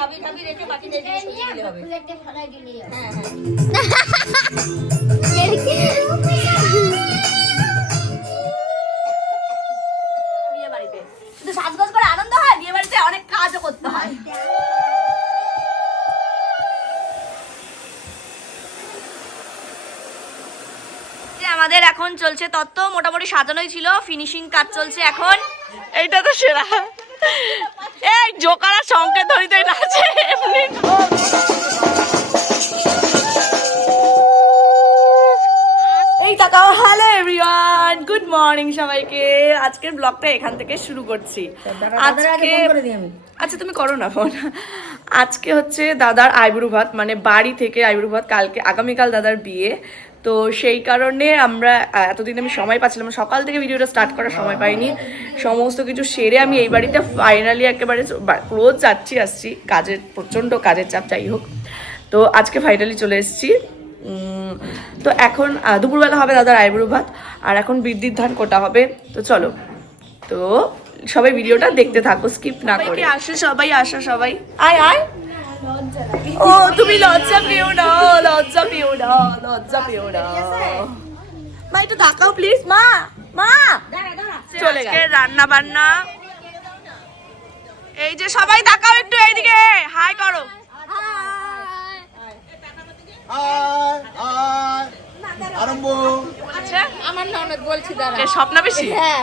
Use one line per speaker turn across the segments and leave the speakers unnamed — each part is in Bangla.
খাবি খাবি রেখে বাকি রেখে দিলে হবে।
প্লেটে ফেলাই দিলেই
হ্যাঁ হ্যাঁ।
বিয়ে বাড়িতে শুধু সাজগোজ করে আনন্দ হয় বিয়ে বাড়িতে অনেক কাজও করতে হয়। যে আমাদের এখন চলছে তত্ত্ব মোটামুটি সাজানোই ছিল ফিনিশিং কাজ চলছে এখন। এইটা তো সেরা। এই জোকারা সংকেত ধরিতে নাচে এমনি। এই তাকাও হ্যালো এভরিওয়ান গুড মর্নিং সবাইকে। আজকের ব্লগটা এখান থেকে শুরু করছি। আজকে আচ্ছা তুমি করো না ফোন আজকে হচ্ছে দাদার আইবুড়ো ভাত মানে বাড়ি থেকে আইবুড়ো ভাত কালকে আগামীকাল দাদার বিয়ে। তো সেই কারণে আমরা এতদিন আমি সময় পাচ্ছিলাম সকাল থেকে ভিডিওটা স্টার্ট করার সময় পাইনি। সমস্ত কিছু সেরে আমি এই বাড়িতে ফাইনালি একেবারে রোজ যাচ্ছি আসছি। কাজের প্রচণ্ড কাজের চাপ যাই হোক। তো আজকে ফাইনালি চলে এসেছি। তো এখন দুপুরবেলা হবে দাদার আইবুড়ো ভাত আর এখন বিদ্যুৎ ধান কোটা হবে। তো চলো। তো সবাই ভিডিওটা দেখতে থাকো স্কিপ না করে। আসো সবাই আসো সবাই। আয় আয়। ও তুমি লজ্জা পেও না লজ্জা পেও না লজ্জা পেও না। মা একটু তাকাও প্লিজ মা মা। চলে গেছে রান্না বান্না এই যে সবাই তাকাও একটু এইদিকে। হাই করো।
হাই হাই আরম্ভ।
আচ্ছা
আমার ননদ বলছি দাঁড়া
স্বপ্ন বেশি?
হ্যাঁ।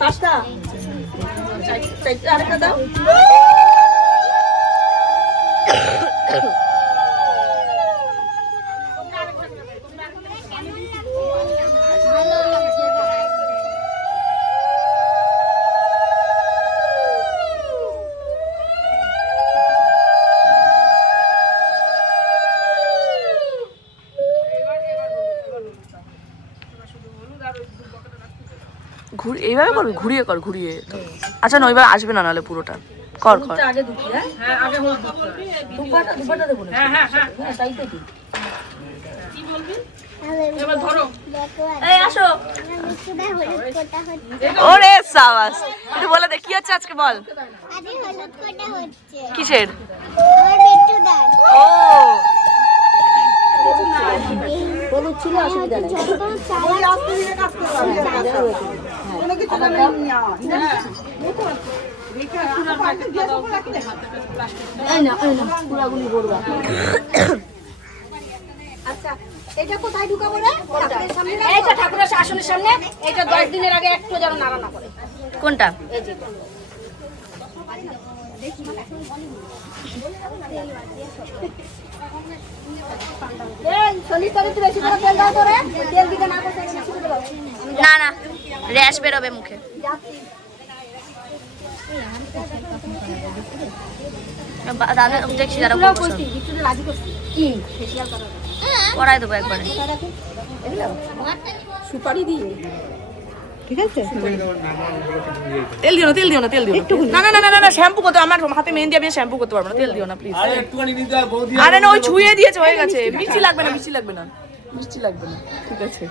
পাঁচটা? আরেকটা দাও।
কর ঘুরিয়ে কর ঘুরিয়ে। আচ্ছা এবার আসবে না নাহলে পুরোটা। কর কর।
আগে হ্যাঁ? হ্যাঁ আগে দেবো না। হ্যাঁ হ্যাঁ হ্যাঁ। তাই তো
হচ্ছে।
ওরে সাবাস। একটু বলে দে কি হচ্ছে আজকে বল?
আরে হলুদ কোটা হচ্ছে।
কিসের? ও।
হলুদ ছিল অসুবিধা নেই।
যত চালা
এই না এই না পুরাগুলি করবা
আচ্ছা এটা কোথায় ঢুকাবো রে ঠাকুরের সামনে
এইটা ঠাকুরের শাসনের সামনে এইটা দশ দিনের আগে একটু যেন নাড়া না করে
কোনটা
এই যে না
না। র্যাশ বেরোবে মুখে। দাদা দেখছি দাদা দেবো একবারে।
সুপারি দিয়ে।
তেল দিও না তেল দিও না তেল দিও না। না না না না না শ্যাম্পু করতে আমার হাতে মেহেন্দি আমি শ্যাম্পু করতে পারব না। তেল দিও না প্লিজ
আরে
না ওই ছুঁয়ে দিয়েছে হয়ে গেছে। মিষ্টি লাগবে না। মিষ্টি লাগবে না। মিষ্টি লাগবে না। ঠিক আছে।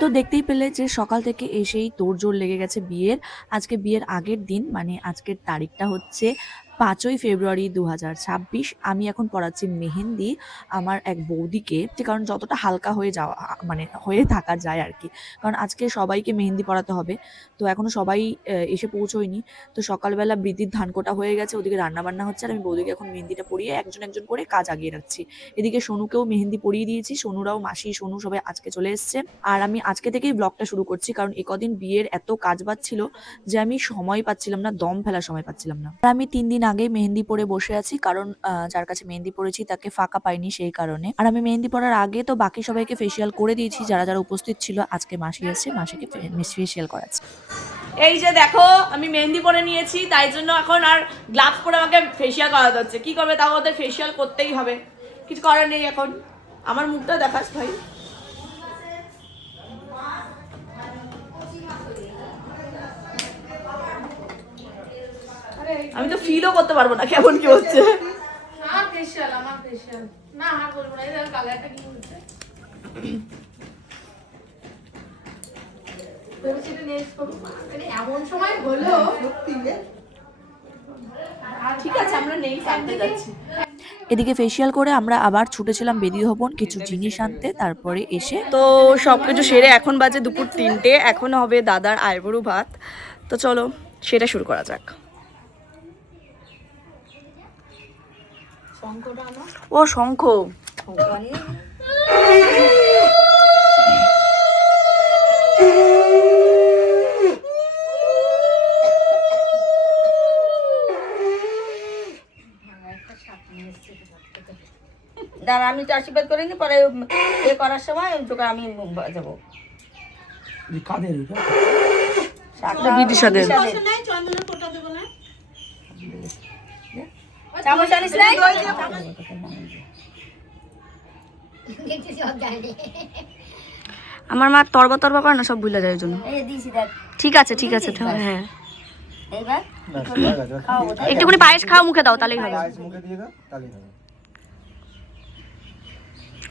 তো দেখতেই পেলে যে সকাল থেকে এসেই তোড়জোড় লেগে গেছে বিয়ের। আজকে বিয়ের আগের দিন মানে আজকের তারিখটা হচ্ছে পাঁচই ফেব্রুয়ারি দু হাজার ছাব্বিশ আমি এখন পড়াচ্ছি মেহেন্দি আমার এক বৌদিকে কারণ যতটা হালকা হয়ে যাওয়া মানে হয়ে থাকা যায় আর কি। কারণ আজকে সবাইকে মেহেন্দি পড়াতে হবে, তো এখনও সবাই এসে পৌঁছয়নি। তো সকালবেলা বৃদ্ধির ধান কোটা হয়ে গেছে, ওদিকে রান্না বান্না হচ্ছে আর আমি বৌদিকে এখন মেহেন্দিটা পরিয়ে একজন একজন করে কাজ আগিয়ে রাখছি। এদিকে সোনুকেও মেহেন্দি পরিয়ে দিয়েছি, সোনুরাও, মাসি, সোনু সবাই আজকে চলে এসছে। আর আমি আজকে থেকেই ব্লগটা শুরু করছি, কারণ একদিন বিয়ের এত কাজ বাজ ছিল যে আমি সময় পাচ্ছিলাম না, দম ফেলার সময় পাচ্ছিলাম না। আর আমি তিন দিন আগেই মেহেন্দি পরে বসে আছি, কারণ যার কাছে মেহেন্দি পরেছি তাকে ফাঁকা পাইনি সেই কারণে। আর আমি মেহেন্দি পরার আগে তো বাকি সবাইকে ফেসিয়াল করে দিয়েছি, যারা যারা উপস্থিত ছিল, আজকে মাসি এসেছে, মাসিকে ফেসিয়াল করাচ্ছে।
এই যে দেখো, আমি মেহেন্দি পরে নিয়েছি, তাই জন্য এখন আর গ্লাভস পরে আমাকে ফেসিয়াল করাতে হচ্ছে। কি করবে তাও ওদের ফেসিয়াল করতেই হবে। কিছু করার নেই এখন। আমার মুখটা দেখাস ভাই। আমি তো ফিলও করতে পারব না কেমন কি হচ্ছে।
মানে এমন সময় হলো।
ঠিক আছে আমরা নেই সামনে যাচ্ছি।
এদিকে ফেসিয়াল করে আমরা আবার ছুটেছিলাম বেদি ভবন কিছু জিনিস আনতে তারপরে এসে।
তো সব কিছু সেরে এখন বাজে দুপুর তিনটে এখন হবে দাদার আইবুড়ো ভাত। তো চলো সেটা শুরু করা যাক। ও শঙ্খ।
দাঁড়া আমি তো আশীর্বাদ করিনি পরে এ করার সময় তোকে আমি যাব
কাদের
বিদিশাদের
চামচ আনিস নাই?
আমার মা তরবা তরবা করে না সব ভুলে যায় ওই জন্য। ঠিক আছে ঠিক আছে হ্যাঁ। একটুখানি পায়েস খাও মুখে দাও তাহলেই হবে।
দাও তাহলেই হবে।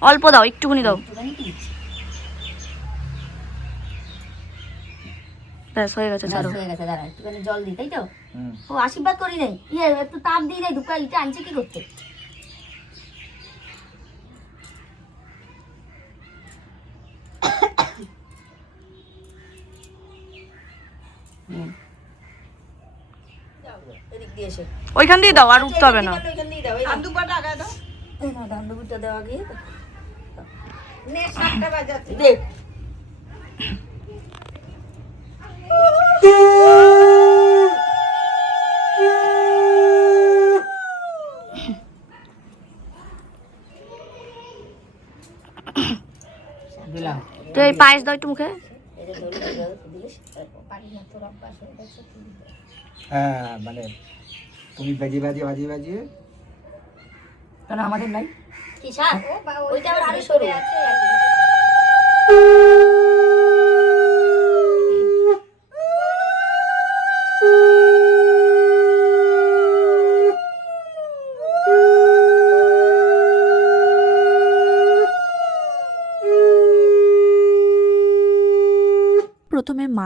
অল্প দাও একটুখানি দাও
একটুখানি কি দিচ্ছি?
ব্যাস হয়ে গেছে ছাড়ো।
হয়ে গেছে দাঁড়া একটুখানি জল দিই তাই তো? ও আশীর্বাদ করি নাই। ইয়ে একটু তাপ দিই নাই দুকা ইটা আনছে কি করতে? এসে।
ওইখান দিয়ে দাও আর উঠতে হবে না।
দাণ্ডবীরটা দেওয়া গিয়ে। দেখ
তো এই পায়েস দাও একটু মুখে।
হ্যাঁ মানে তুমি বাজিয়ে বাজিয়ে বাজিয়ে বাজিয়ে।
কারণ আমাদের নাই? কি ওইটা আবার আরও সরু।
প্রথমে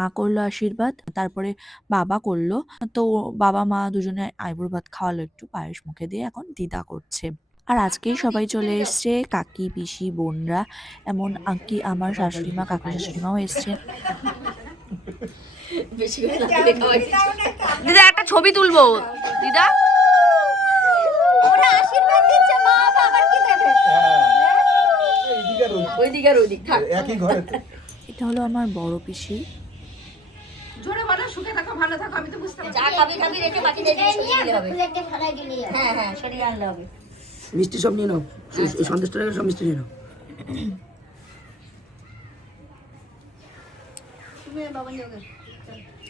মা করল আশীর্বাদ তারপরে বাবা করল। তো বাবা মা দুজনে আইবুড়ো ভাত খাওয়ালো একটু পায়েস মুখে দিয়ে এখন দিদা করছে। আর আজকেই সবাই চলে এসছে কাকি পিসি বোনরা এমন আঁকি আমার শাশুড়ি মা কাকা শাশুড়ি মাও এসছে
দিদা একটা ছবি তুলবো। দিদা?
ঘরে তো
এটা হলো আমার বড় পিসি।
থাকো ভালো থাকো আমি তো বুঝতে পারছি।
যা খাবি খাবি রেখে বাকি দেখে সরিয়ে দিলে হবে। হ্যাঁ হ্যাঁ সরিয়ে আনলে হবে।
মিষ্টি সব নিয়ে নাও। সন্দেশটা সব মিষ্টি নিয়ে নাও।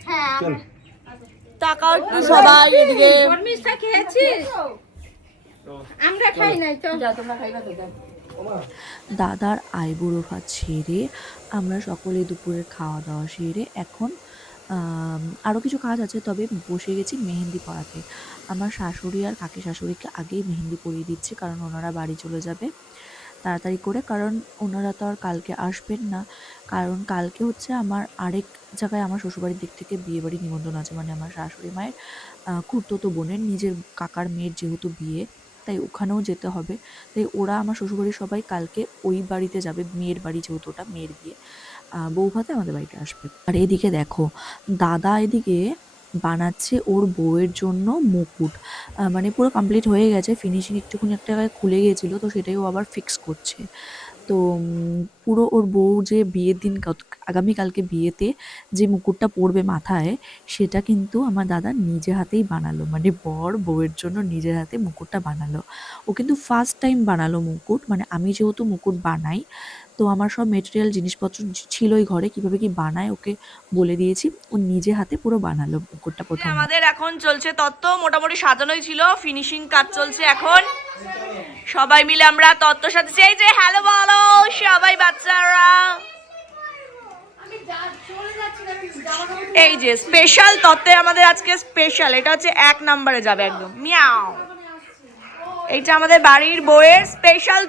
হ্যাঁ
একটু সবাই এদিকে।
মিষ্টা খেয়েছিস? আমরা খাই নাই তো।
যা তোমরা খাইবা তো
দাদার আইবুড়ো ভাত সেরে আমরা সকলে দুপুরের খাওয়া দাওয়া সেরে এখন আরও কিছু কাজ আছে তবে বসে গেছি মেহেন্দি পরাতে আমার শাশুড়ি আর কাকি শাশুড়িকে আগেই মেহেন্দি পরিয়ে দিচ্ছি কারণ ওনারা বাড়ি চলে যাবে তাড়াতাড়ি করে কারণ ওনারা তো আর কালকে আসবেন না। কারণ কালকে হচ্ছে আমার আরেক জায়গায় আমার শ্বশুরবাড়ির দিক থেকে বিয়ে বাড়ি নিমন্ত্রণ আছে মানে আমার শাশুড়ি মায়ের আহ, খুড়তুতো বোনের নিজের কাকার মেয়ের যেহেতু বিয়ে তাই ওখানেও যেতে হবে। তাই ওরা আমার শ্বশুরবাড়ির সবাই কালকে ওই বাড়িতে যাবে মেয়ের বাড়ি যেহেতু ওটা মেয়ের বিয়ে। আহ, বউ ভাতে আমাদের বাড়িতে আসবে। আর এদিকে দেখো দাদা এদিকে বানাচ্ছে ওর বউয়ের জন্য মুকুট। মানে পুরো কমপ্লিট হয়ে গেছে ফিনিশিং একটুখানি একটা জায়গায় খুলে গিয়েছিল তো সেটাই ও আবার ফিক্স করছে। তো পুরো ওর বউ যে বিয়ের দিন আগামীকালকে বিয়েতে যে মুকুটটা পরবে মাথায় সেটা কিন্তু আমার দাদা নিজে হাতেই বানালো। মানে বর বউয়ের জন্য নিজের হাতে মুকুটটা বানালো। ও কিন্তু ফার্স্ট টাইম বানালো মুকুট মানে আমি যেহেতু মুকুট বানাই তো আমার সব মেটেরিয়াল জিনিসপত্র ছিলই ঘরে কীভাবে কি বানায় ওকে বলে দিয়েছি। ও নিজে হাতে পুরো বানালো মুকুটটা প্রথম।
আমাদের এখন চলছে তত্ত্ব মোটামুটি সাজানোই ছিল ফিনিশিং কাজ চলছে এখন। সবাই মিলে আমরা তত্ত্ব সাজাচ্ছি এই যে হ্যালো বলো সবাই বাচ্চারা। এই যে স্পেশাল তত্ত্বে আমাদের আজকে স্পেশাল এটা হচ্ছে এক নম্বরে যাবে একদম। মিয়াও। এইটা আমাদের বাড়ির বউয়ের স্পেশাল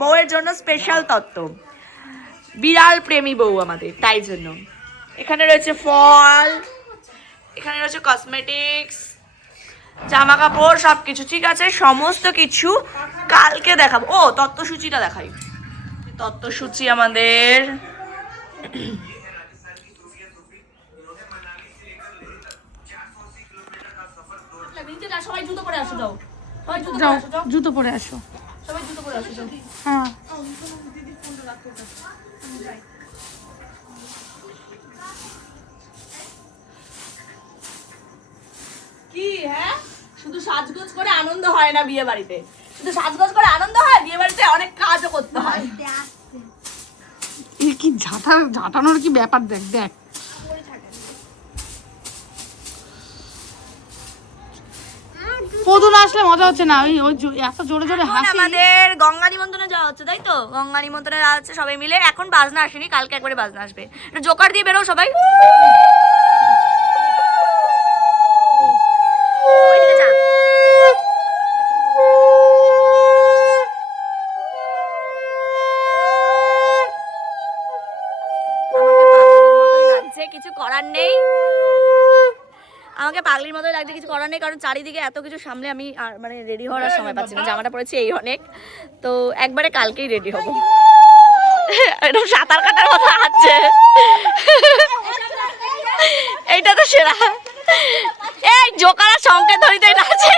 বউয়ের জন্য স্পেশাল তত্ত্ব। বিড়াল প্রেমী বউ আমাদের, তাই জন্য। এখানে রয়েছে ফল, এখানে রয়েছে কসমেটিক্স জামা কাপড় সব কিছু ঠিক আছে? সমস্ত কিছু কালকে দেখাবো। ও, তত্ত্বসূচিটা দেখাই। তত্ত্বসূচি আমাদের। সবাই জুতো আসো, যাও। যাও
জুতো পরে আসো। হ্যাঁ।
কি হ্যাঁ? শুধু সাজগোজ করে আনন্দ হয় না বিয়ে বাড়িতে? শুধু সাজগোজ করে আনন্দ হয় বিয়ে বাড়িতে অনেক কাজও করতে হয়।
কি ঝাঁটা ঝাঁটানোর কি ব্যাপার? দেখ দেখ। মজা হচ্ছে না ওই ওই এত জোরে জোরে হাসি।
আমাদের গঙ্গা নিমন্ত্রণে যাওয়া হচ্ছে তাই তো? গঙ্গা নিমন্ত্রণে যাওয়া হচ্ছে সবাই মিলে। এখন বাজনা আসেনি কালকে একবারে বাজনা আসবে। জোকার দিয়ে বেরো সবাই ওইদিকে যা। আমাকে পাগলির মতোই লাগছে, কিছু করার নেই আমাকে পাগলির মতো লাগছে, কিছু করার নেই, কারণ চারিদিকে এত কিছু সামনে আমি, আর মানে রেডি হওয়ার সময় পাচ্ছি না। জামাটা পড়েছি এই অনেক। তো একবারে কালকেই রেডি হব। একদম সাঁতার কাটার মতো আছে এইটা তো সেরা। এই জোকারা সংকেত ধরিতে নাচে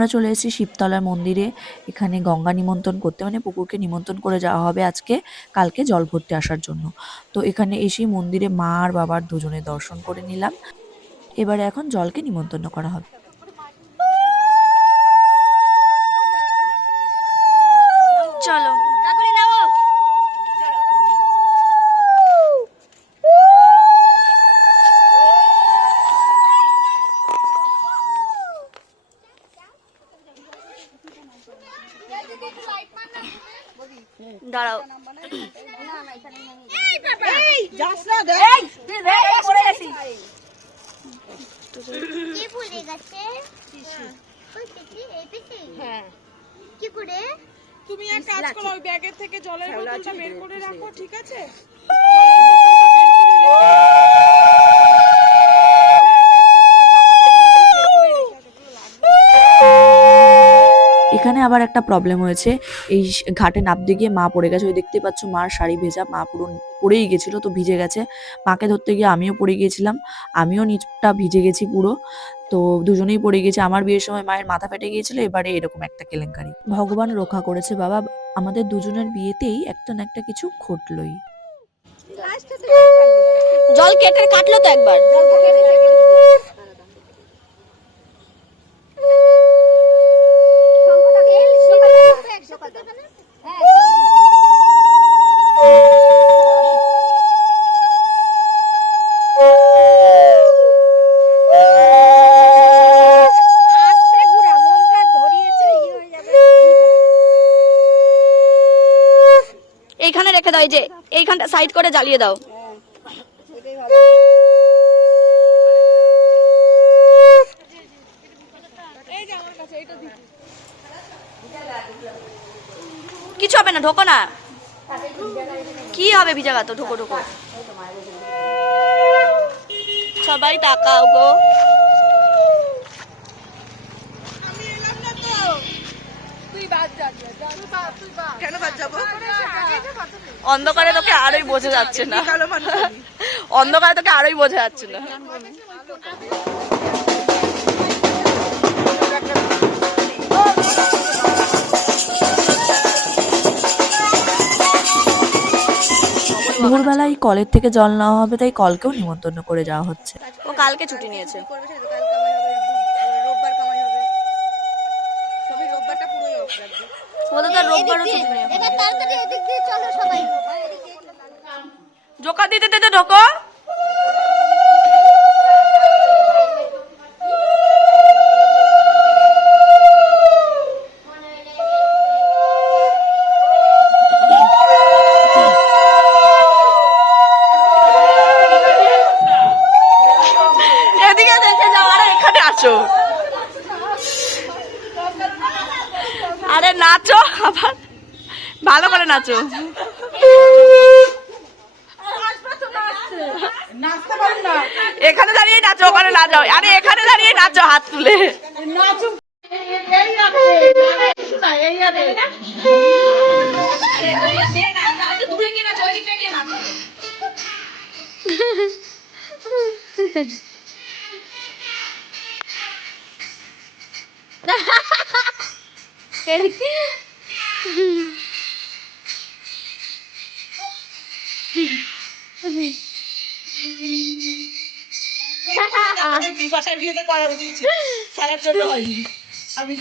আমরা চলে এসেছি শিবতলার মন্দিরে। এখানে গঙ্গা নিমন্ত্রণ করতে মানে পুকুরকে নিমন্ত্রণ করে যাওয়া হবে আজকে, কালকে জল ভরতে আসার জন্য। তো এখানে এসেই মন্দিরে মা আর বাবার দুজনে দর্শন করে নিলাম। এবারে এখন জলকে নিমন্ত্রণ করা হবে
চলো দাঁড়াও
কে ভুলে গেছে ওই পেটি এই পেটি হ্যাঁ। কি করে?
তুমি এক কাজ করো ওই ব্যাগের থেকে জলের বোতলটা বের করে রাখো ঠিক আছে?
এখানে আবার একটা প্রবলেম হয়েছে। এই ঘাটে নামতে গিয়ে মা পড়ে গেছে। ওই দেখতে পাচ্ছ মার শাড়ি ভেজা মা পুরো পড়েই গেছিল তো ভিজে গেছে। মাকে ধরতে গিয়ে আমিও পড়ে গিয়েছিলাম। আমিও নিচটা ভিজে গেছি পুরো। তো দুজনেই পড়ে গেছে। আমার বিয়ের সময় মায়ের মাথা ফেটে গিয়েছিল এবারে এরকম একটা কেলেঙ্কারি। ভগবান রক্ষা করেছে বাবা। আমাদের দুজনের বিয়েতেই একটা না একটা কিছু ঘটলই।
জল কেটে কাটলো তো একবার। এইখানে রেখে দাও, এই যে এইখানটা সাইড করে জ্বালিয়ে দাও। কিছু হবে না, ঢোকো না। কি হবে ভিজা গাতো ঢোকো ঢোকো। সবাই তাকাও গো। কেন বাদ যাব? অন্ধকারে তোকে আরোই বোঝা যাচ্ছে না। অন্ধকারে তোকে আরোই বোঝা যাচ্ছে না।
ভোরবেলায় কলের থেকে জল নেওয়া হবে তাই কলকেও নিমন্ত্রণ করে যাওয়া হচ্ছে।
ও কালকে ছুটি নিয়েছে
করবে সেটা তো কাল কামাই হবে রোববার কামাই হবে সবই রোববারটা পুরোই অফ রাখবে
ওদের তো রোববারও
এবার তাড়াতাড়ি এদিক দিয়ে চলো সবাই।
জোকা দিতে দিতে ঢোকো। নাচো। এখানে দাঁড়িয়ে নাচো ওখানে না যাও। আরে এখানে দাঁড়িয়ে নাচো হাত তুলে। বিয়েটা করা উচিত খেলার জন্য হয়নি আমি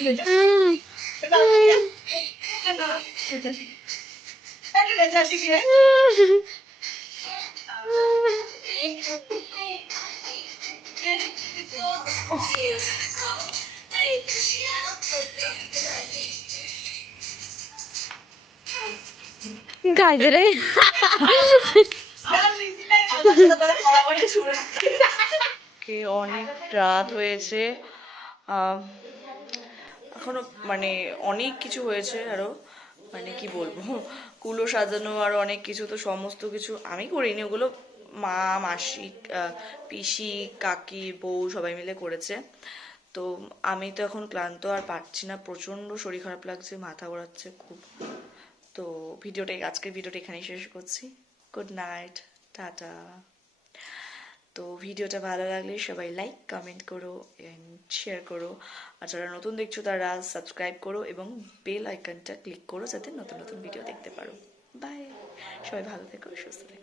গাইবে রে কে অনেক রাত হয়েছে। আম, এখনও মানে অনেক কিছু হয়েছে আরও। মানে কি বলব? কুলো সাজানো আর অনেক কিছু তো সমস্ত কিছু আমি করিনি। ওগুলো মা মাসি পিসি কাকি বউ সবাই মিলে করেছে। তো আমি তো এখন ক্লান্ত আর পারছি না। প্রচণ্ড শরীর খারাপ লাগছে মাথা ঘোরাচ্ছে খুব। তো ভিডিওটা আজকের ভিডিওটা এখানেই শেষ করছি। গুড নাইট টাটা তো ভিডিওটা ভালো লাগলে সবাই লাইক কমেন্ট করো শেয়ার করো। আর যারা নতুন দেখছ তারা সাবস্ক্রাইব করো এবং বেল আইকনটা ক্লিক করো যাতে নতুন নতুন ভিডিও দেখতে পারো। বাই সবাই ভালো থেকো, সুস্থ থেকো।